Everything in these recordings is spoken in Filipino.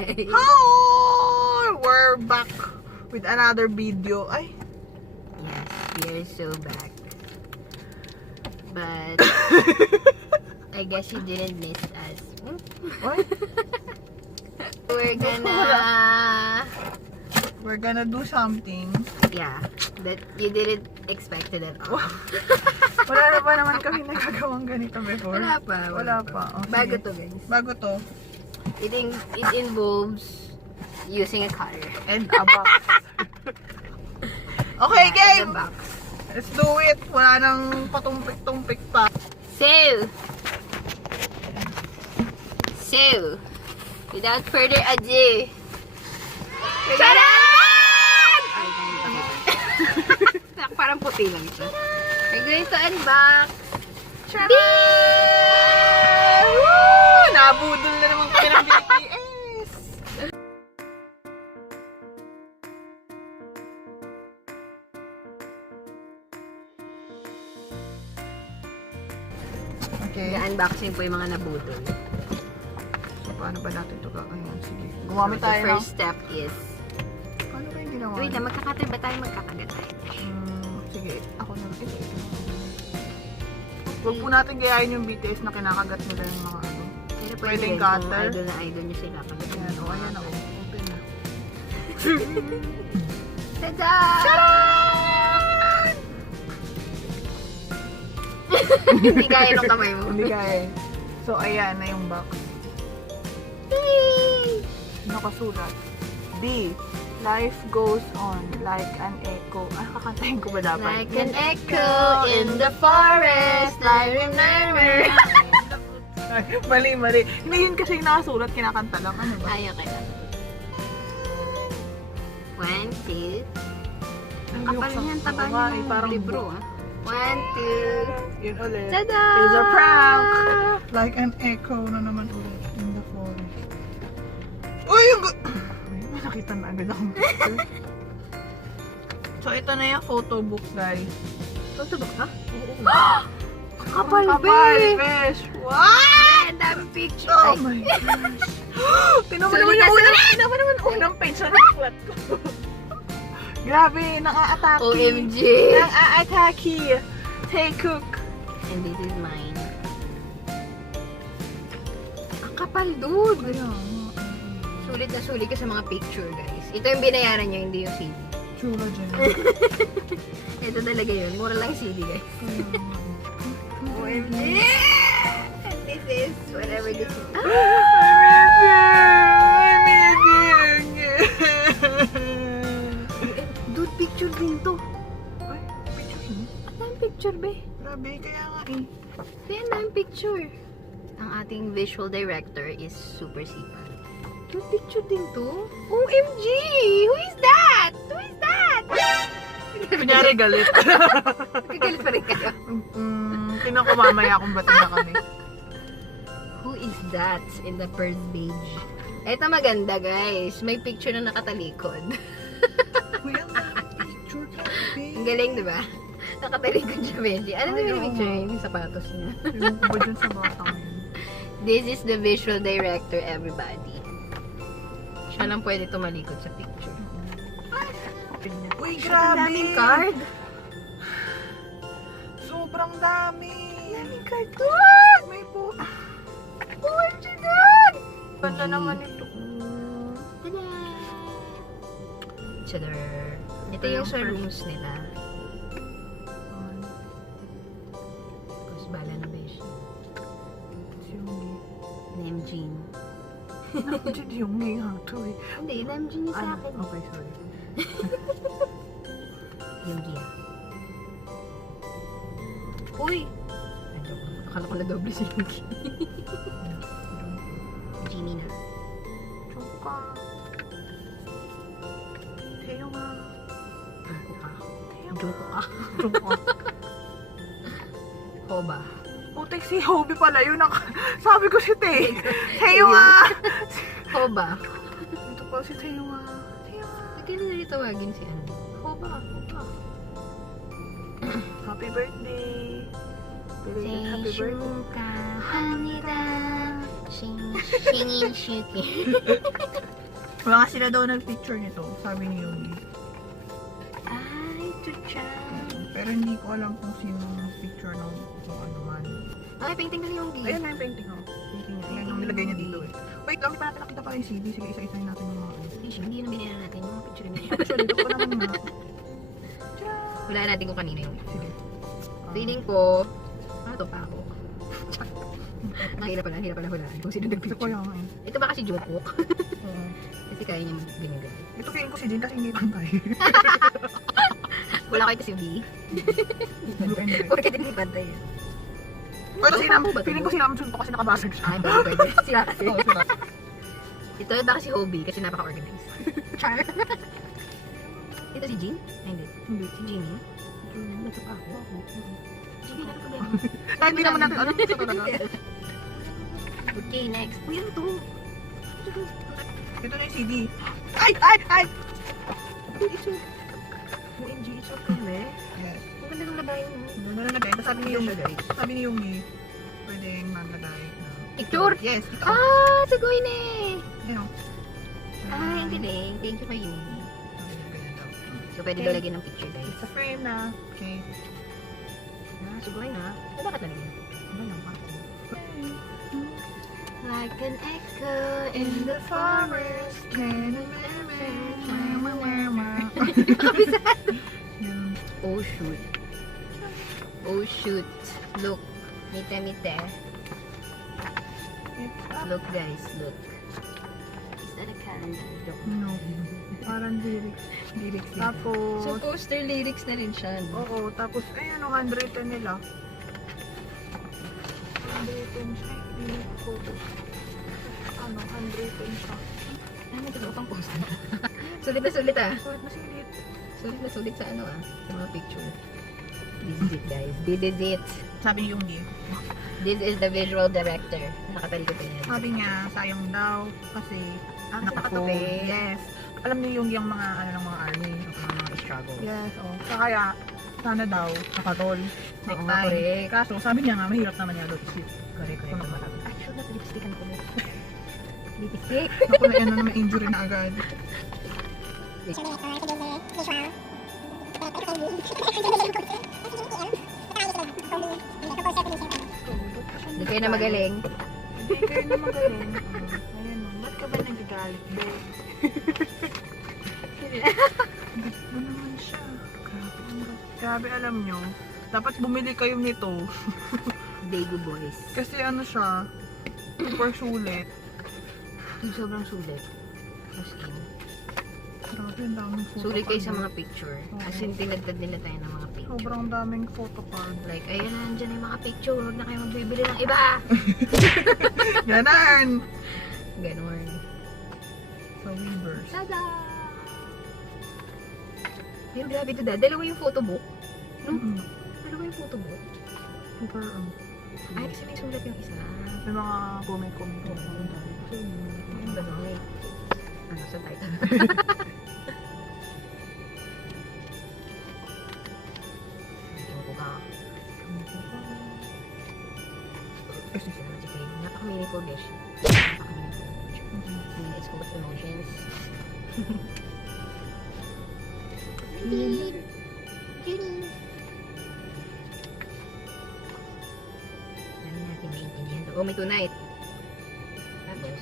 Hi! Hi! We're back with another video. Ay! Yes, we are so back. But, I guess you didn't miss us. What? We're gonna... We're gonna do something. Yeah, that you didn't expect it at all. Wala na ba naman kami nagagawang ganito before? Wala pa. Wala pa. Oh, Bago sige. to, guys. Bago to. It involves using a cutter. And a box. Okay, Yeah, game! and a box. Let's do it. Wala nang patumpik-tumpik pa. So, without further ado, Tada! parang puti lang ito. We're going to unbox. Tada! Woo! Nabudol na naman kami ng BTS. Okay. I-unboxing po yung mga nabudol. So, paano ba natin ito gagawin? Sige. Gumamit So, tayo the first step is, Paano ba yung ginawa? wait lang, magkakatay ba tayo? Magkakagat tayo. Sige, ako na. Ito. Huwag po natin gayahin yung BTS na kinakagat nila yung mga ano. Pero Pwedeng pwede kung cutter. idol na idol nyo sila. Ayan, o. Ayan, o. Open na. Tada! Hindi kaya ng kamay mo. Hindi kaya. So, ayan na yung box. Nakasulat. D. Life goes on like an echo. Ah, kakantahin ko ba dapat? Like an echo in the forest, I remember. Ay, mali. Hindi yun kasi yung nakasulat, kinakanta lang. Ano ba? Ayaw ka lang. 1, 2. Ang Ay, kapal yung niyan, taba Oo nga, niya eh, ng parang libro. 1, 2. Yun ulit. Tada! It's a prank! Like an echo na naman ulit in the forest. Uy! May nakita na agad akong picture. So, ito na yung photo book, guys. Tutubok ka? Oo. Kapal, Kapal, be! besh! What? Ang dami picture. Oh Ay, my gosh! Tingnan mo Sulit naman na yung sulit! tingnan mo naman unang page na nakaklat ko. Grabe, nang-a-atake. OMG! Nang-a-atake. Take cook. And this is mine. Ang kapal, dude! Ayun. Sulit na sulit ka sa mga picture, guys. Ito yung binayaran nyo, hindi yung CD. Chula dyan. Ito talaga yun. Mura lang CD, guys. OMG! And this is whatever this is. I miss you! I miss you! Dude, picture din to. Ay, picture mo? Ang daming picture, be. Grabe, kaya nga eh. Be, ang daming picture. Ang ating visual director is super sipag. Dude, picture din to. OMG! Who is that? Who is that? Kunyari galit. Kagalit pa rin kayo. Tingnan ko mamaya kung ba't na kami. Who is that in the first page? Eto maganda, guys. May picture na nakatalikod. Kuya nga, picture grabe. Ang galing, di ba? Nakatalikod siya, Benji. Ano Ay, naman yung oo. picture niya? Yung sapatos niya. Ewan ko ba dyan sa bata ngayon? This is the visual director, everybody. Siya lang pwede tumalikod sa picture. Open niya. Uy, Ang grabe! daming card. Sobrang dami! Daming card. Dude! May po. OMG, dude! Ganda naman ito. Tada! Chadar. Ito yung sa rooms nila. Tapos bala na ba siya? Namjin. Nandiyan yung nga ito eh. Hindi, Namjin niya sa Ano? akin. Okay, sorry. Yung Gia. Uy! Akala ko na doble si Yuki. Jimmy na. Choka. Teo nga. Jungko ka. Teo. Jungko ka. Choka. Hoba. Putik si Hobie pala yun. Sabi ko si Teo. Teo nga. Hoba. Ito pa si Teo nga. Teo nga. Pagkano na rin tawagin si ano? Hoba. Happy birthday. Belated happy birthday. 축하합니다. 생일 축하. Wala sila daw nag-picture nito, sabi ni Yogi. Ay, chucha. Pero hindi ko alam kung sino ang picture ng kung ano man. Ay, painting ka ni Yogi. Ayun na yung painting ko. Painting niya. Ayan yung nilagay niya dito eh. Wait, lang pa natin nakita pala yung CD. Sige, isa-isahin natin yung mga ano. Hindi na binila natin yung picture niya. Actually, dito ko naman muna. Wala natin kung kanino yung Sige. feeling ko, ano to pa ako? Ang hirap pala hulaan kung sino Ito ko nag-picture. yung eh. Ito ba kasi Jungkook? Oo. Kasi kaya niya ganyan. Ito feeling ko si Jin kasi hindi pantay. Wala kayo kasi B. Blue and red. Porque hindi pantay. Pero si Nam, Ano ba to? feeling ko si Namjoon to kasi nakabasag siya. Ay, pwede. Sila kasi. Oo, sila. Ito baka si Hobie kasi napaka-organized. Char. Ito si Jin? Ay, hindi. Hindi. Si Jimmy? Ito pa ako. Jimmy, ano problema? Kahit hindi naman natin alam sa talaga. Okay, next. Uy, ano to? Ito na yung CD. Ay! Ay! Ay! Ito. OMG, it's okay, Yes. Ang ganda ng labahin mo. Ganda na lagay. Tapos sabi ni Yogi, pwedeng naglagay na. Picture? Yes. Ito. Ah, sagoy na Ayun. Ah, ang galing. Thank you for you. Ganyan daw. So, pwede daw lagyan ng picture, guys. Sa frame na. Okay. Ah, sagoy na. Eh, bakit nalagyan? Ano lang pa? Like an echo in the forest. Yun. Oh, shoot. Oh, shoot. Look. Mite. Look, guys. Look. Is that a calendar? Joke. No. Parang lyrics. Lyrics din. Tapos, So, poster lyrics na rin siya. No? oo, tapos, ay ano, handwritten nila. Handwritten siya. Hindi photo. Ano, handwritten siya. Ano ito? Pang poster. Sulit na sulit ah. Sulit na silit. Sulit na sulit sa ano ah. Sa mga picture. This is it, guys. This is it. Sabi ni Yoongi. This is the visual director. Nakatalikod pa niya. Sabi niya, sayang daw kasi Ah, naka-fold. nakatupi. Yes. Alam niyo yung mga ano ng mga army. Mga struggle. Yes, oh. So, kaya sana daw nakatol. Oo Next nga, time. correct. Kaso sabi niya nga mahirap naman niya doon. Correct. Kung malapit. Actually, lipstickan ko na. Lipstick. Ako na yan na may injury na agad. Hindi kayo na magaling. Hindi kayo na magaling. Ayun, ba't ka ba nagagalit, be? Ano naman siya? Grabe, alam nyo. Dapat bumili kayo nito. Dago boys. Kasi ano siya, super sulit. Sobrang sulit. As in. Grabe, ang daming photo Sulit kayo card. sa mga picture. As in, tinagtad nila tayo ng mga picture. Sobrang daming photo card. Like, ayan na, andyan yung mga picture. Huwag na kayo magbibili ng iba. Ganon! Ganon. Sa Weavers. Tada! Pero grabe ito dalawa yung photo book. No? Dalawa yung photo book. Super, Ay, kasi may sulat yung isa. may mga comment. Ayun ba, no? Ano sa title? Ayun ko ka. Kasi Napaka-meaningful dish. Napaka-meaningful. And it's full of emotions. Judy! Judy! Dami natin maintindihan to. Oh, may tonight. Tapos,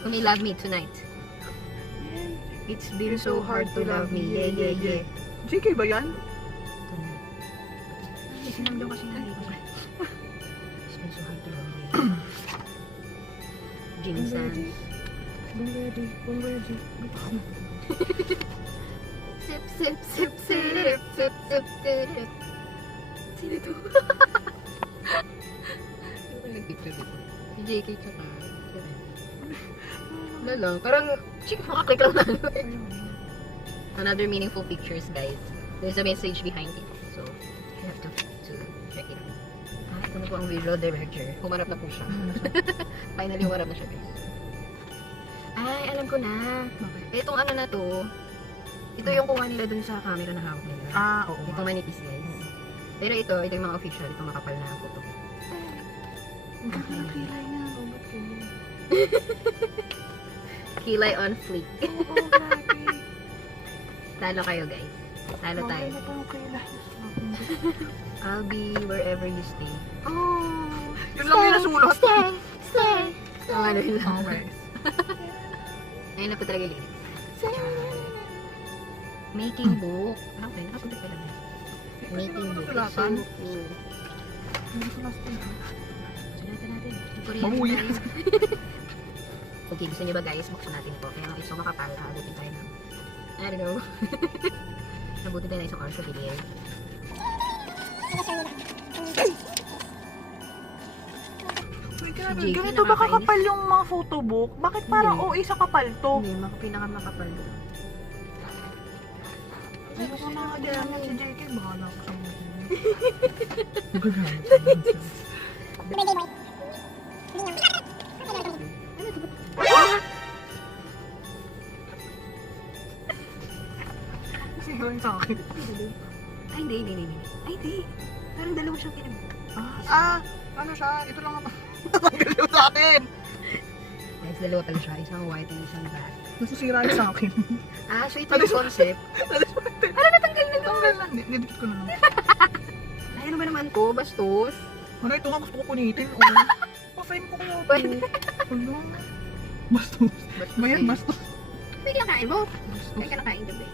oh, may love me tonight. It's been so hard to love me. Yeah. JK ba yan? Tonight. Ay, sinamdaw kasi na dito. It's been so hard to love me. Jimmy San. Already. Sip, sip, sip, sip, sip, sip, sip. Sino to? Ano ba nag-picture dito? Si JK tsaka. Wala lang. Parang, chick, makaklik lang na. Another meaningful pictures, guys. There's a message behind it. So, you have to check it out. Ah, ito na po ang visual director. Humarap na po siya. Finally, humarap na siya, guys. Ay, alam ko na. Itong ano na to, ito yung kuha nila dun sa camera na hawak nila. Ah, oo. Itong manipis, guys. Pero ito yung mga official. Itong makapal na photo. Ang ganda ng kilay niya. Oh, ba't ganyan? Kilay on fleek. Oo, grabe. Talo kayo, guys. Talo tayo. Maganda pa yung kilay. I'll be wherever you stay. Oh! Yun lang yung nasulot. Stay! Oh, ano yun lang. Okay. Ayun na po talaga yung lyrics. Making book. Ah, okay, nakapunta pala ba? Making book. Sulatan. Mean. Sulatan natin. Korean Mamuya. tayo. Okay, gusto niyo ba guys? Buksan natin po. Kaya ang isang makapal, haabutin tayo ng... I don't know. Nabutin tayo na isang oras sa video. Wait, grabe. Si JK Ganito ba nakakainis. kakapal yung mga photobook? Bakit parang Hindi. OA sa kapal to? Hindi, pinakamakapal doon. Ay, gusto na nakagagamit si JK. Bahala ko sa mga. Kasi gawin sa akin. Ay, hindi. Ay, hindi. Parang dalawa siyang pinag... Ano siya? Ito lang ako. Natanggal yung sa akin. Yes, dalawa pala siya. Isang white and isang black. Nasusira yung sa akin. Ah, so ito yung concept. Ano natanggal na ito? Natanggal na. Nidikit ko na lang. Ay, ano ba naman ko? Bastos. Ano ito nga gusto ko punitin. Oh. Pa-fine ko kaya ito. Ano? Bastos. Bayan, bastos. May kinakain mo. May kinakain gabi.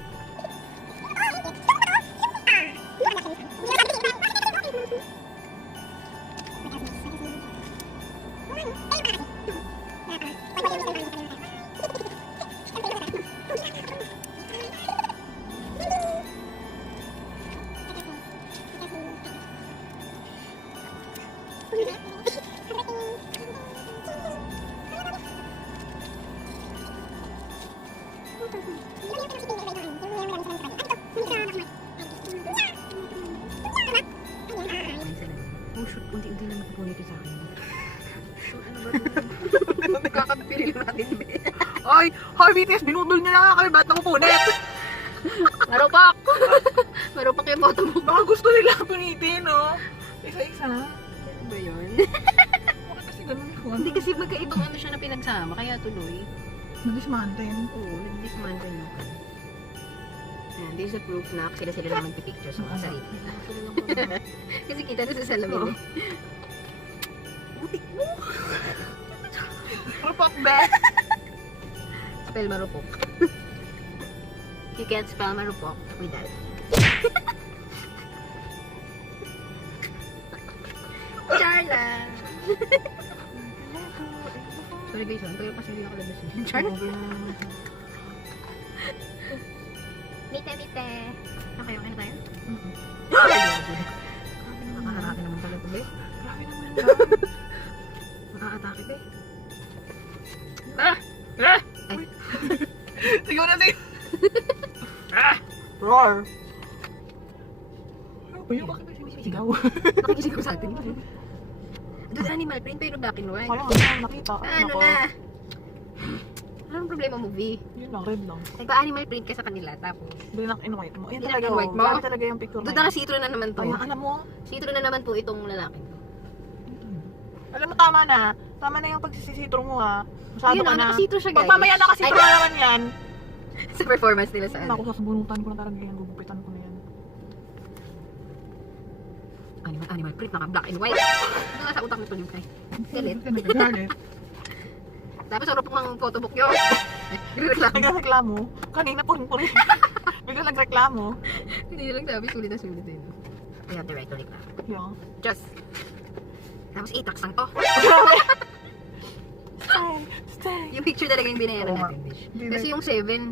Oh shoot, unti-unti lang napupunit sa akin. Ano ba ito? Kakapili lang natin. Ay! Hi, BTS! Binudol niya na nga kami. Ba't nakupunit? Marupak! Marupak yung photo mo. Baka gusto nila punitin, no? Isa-isa. Ano ba yun? Bakit kasi ganun ko? Hindi kasi magkaibang ano siya na pinagsama, kaya tuloy. Nag-dismantle. Oo, nag-dismantle na ako. Ayan, this is a proof na sila lang nagpipicture sa mga sarili nila. Sila lang pala. Kasi kita na sa salamin eh. Butik mo! Rupak, be! Spell marupok. You can't spell marupok without. Charla! Sorry guys, ang tayo kasi hindi nakalabas eh. Charla? Mite. Okay na tayo? Grabe naman, nakakaatake naman pala ito, be. Grabe naman. Nakakaatake, be. Sigaw natin! Roar! Ano ba yun? Bakit ba sinisigaw? Nakikisigaw sa atin. Doon animal print pero black and white. Kaya nga, nakita. Ano Nako. na? Anong problema mo, V? Yun lang, red lang. Nagpa-animal print ka sa kanila, tapos... Black and white mo. Ayan Black talaga, and white mo? Grabe talaga yung picture Doon na na see-through na naman to. Ay, alam mo, See-through na naman po itong lalaki. alam mo tama na. Tama na yung pagsisisitro mo ha. Masyado Ayun ka na, na. nakasitro siya, guys. Pag mamaya nakasitro Ay, na naman yan. sa performance nila sa ano. Naku, sasabunutan ko na talaga yan. Gugupitan ko na yan. Animal print, naka-black and white. Ito nga sa utak mo to yung galit. Galit. Tapos sarap pang photobook yun. Reklamo. Nagreklamo. Kanina puring-puring. Bigla nagreklamo. Hindi lang sabi, sulit na sulit yun. We have the right to reclaim. Yeah. Just. Tapos 8 tax lang to. Stay. Yung picture talaga yung binayaran Oo nga. natin, bitch. Hindi Kasi na- yung 7,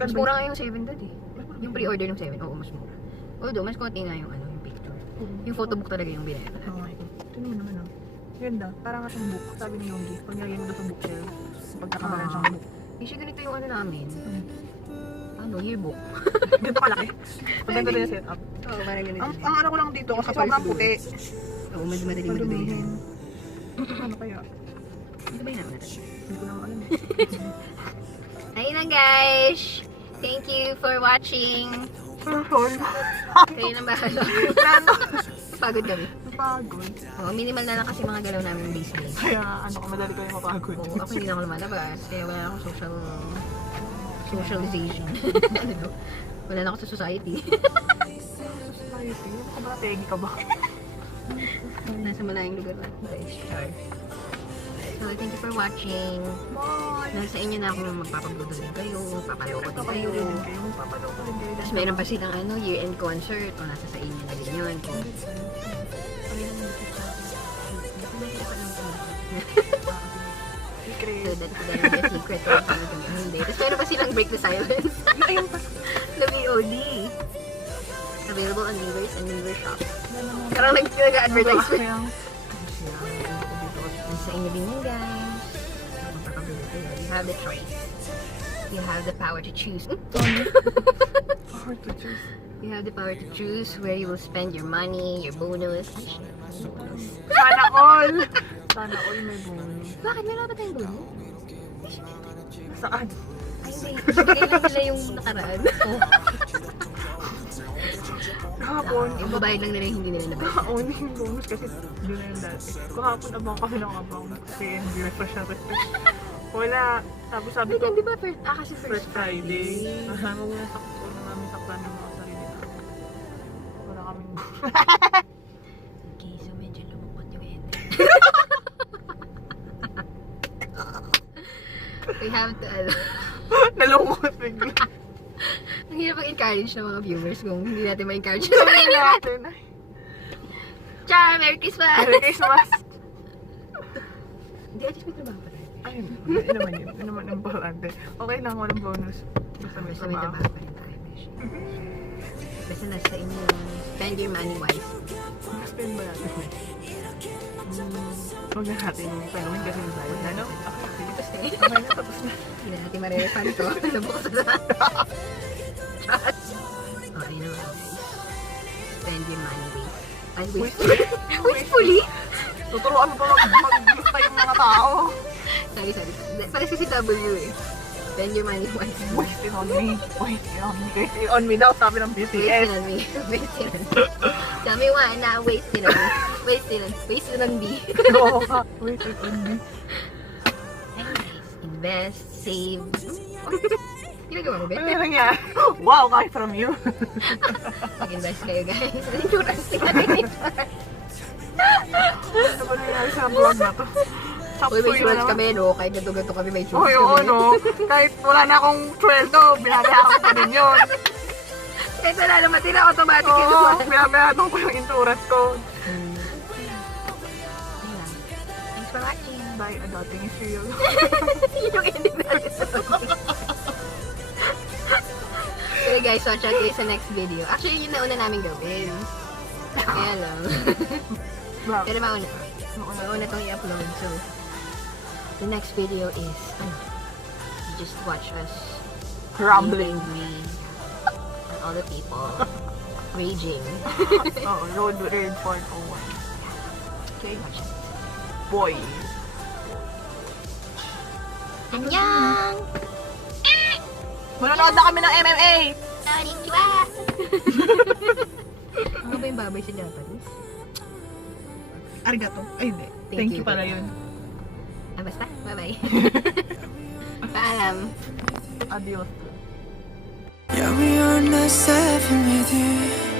mas mura nga yung 7 dad eh. Yung pre-order ng 7, oo, mas mura. Although, mas konti nga yung ano, yung picture. Yung photobook talaga yung binayaran natin. Okay. Tingnan mo naman ah. Ganda. Parang nga siyang book. Sabi ni Yonggi. Pag nilagay mo doon sa bookshelf. Pag nakabalan siyang book. Kasi ganito yung ano namin. Ano, yearbook. Ganito kalaki. Maganda din yung setup. Oo, parang ganito. Ang ano ko lang dito kasi Kapal sobrang siguro. puti. Oo, mas madali maduduhin. Padumihin. Ano kaya? Sabay naman natin. Hindi ko naman alam. Ayun lang guys. Thank you for watching. Sorry. Kayo nang bahala. Ano? Pagod kami. Pagod. Oo, minimal na lang kasi mga galaw namin these days. Kaya ano ka, madali kayo mapagod. Oo, ako hindi na ako lumalabas. Kaya wala akong socialization. Wala na ako sa society. Society? Ano ka ba? Pegi ka ba? Nasa malayong lugar lang. Guys, char. So, thank you for watching. Bye! Nasa inyo na ako magpapagluto din kayo, papaloko din kayo. Papaloko din kayo. Tapos meron pa silang year-end concert o nasa sa inyo na din yun. Kung Secret. so that's the secret of hindi. Tapos meron pa silang Break the Silence Ayun pa. na VOD. Available on Weavers and Weaver Shop. Parang nag-advertise ko. Sa inyo din yan, guys. Magpapagluto kayo. You have the choice. You have the power to choose. Hard to choose. You have the power to choose where you will spend your money, your bonus. Sana all! Sana all may bonus. Bakit? Meron ba tayong bonus? Saan? Ay, hindi. Bigay lang nila yung nakaraan. Kahapon. Yung babayad lang nila yung hindi nila nabay. Kahapon yung bonus kasi yun na yung dati. Kahapon abang kami ng abang. Kasi hindi pa siya. Wala. Sabi Wait, ko, di ba first? Ah, kasi first Friday. Huwag na sakto na namin saktan ng mga sarili namin. Wala kaming bonus. Okay, so medyo lumukot yung end. We have to, Nalungkot bigla. ang hirap mag-encourage ng mga viewers kung hindi natin ma-encourage Sabi natin. Char! Merry Christmas! Merry Christmas! Hindi, I just may trabaho pa rin. Ay, yun naman yun. Yun naman importante. Okay lang, walang bonus. Basta may Basta may trabaho. trabaho pa rin tayo. Basta nasa inyo yung spend your money wisely. Spend ba natin? Huwag na natin yung tanongin kasi yung bayad na, no? Okay, Tapos na okay na, tapos na. Hindi na natin marerefund to. Nabukas na. Okay na mga guys. Spend your money wastefully. Wastefully? Tuturuan mo pa mag-gusta yung mga tao. Sorry. Parang si W eh. Spend your money wisely. Wasted on me. Wasted on me. Wasted on me daw, sabi ng Wasted BTS. on me. Wasted on me. Dami na wasted on me. Wasted on me. Oo ka. Wasted on me. Anyways, invest, save. Ginagawa mo ba? Ano yung nangyari? Wow, kaya from you. Mag-invest kayo guys. Insurance natin. Ano ba nangyari sa vlog na to? Uy, may insurance kami, no? Kahit gato-gato kami, may insurance Uy, oo, kami. no? Kahit wala na akong sweldo, binabayaran ko din yun. Kahit wala naman sila, automatic Oo, insurance. binabayaran ko yung insurance ko. Ayun lang. Thanks for watching. Bye, adulting is real. Yun yung ending natin sa Okay guys, watch out guys sa next video. Actually, yun nauna namin gawin. Kaya lang. Bakit? Pero mauna itong i-upload. So, the next video is, you just watch us Rambling. me and all the people raging. Oo, road 401. Okay, watch it. Boy. Annyeong! Manonood na kami ng MMA! Konnichiwa! Ano ba yung babay sa Japanese? Arigato. Ay, hindi. Thank you pala yun. Basta. Bye-bye. Paalam. Adios. Yeah, we are not seven with you.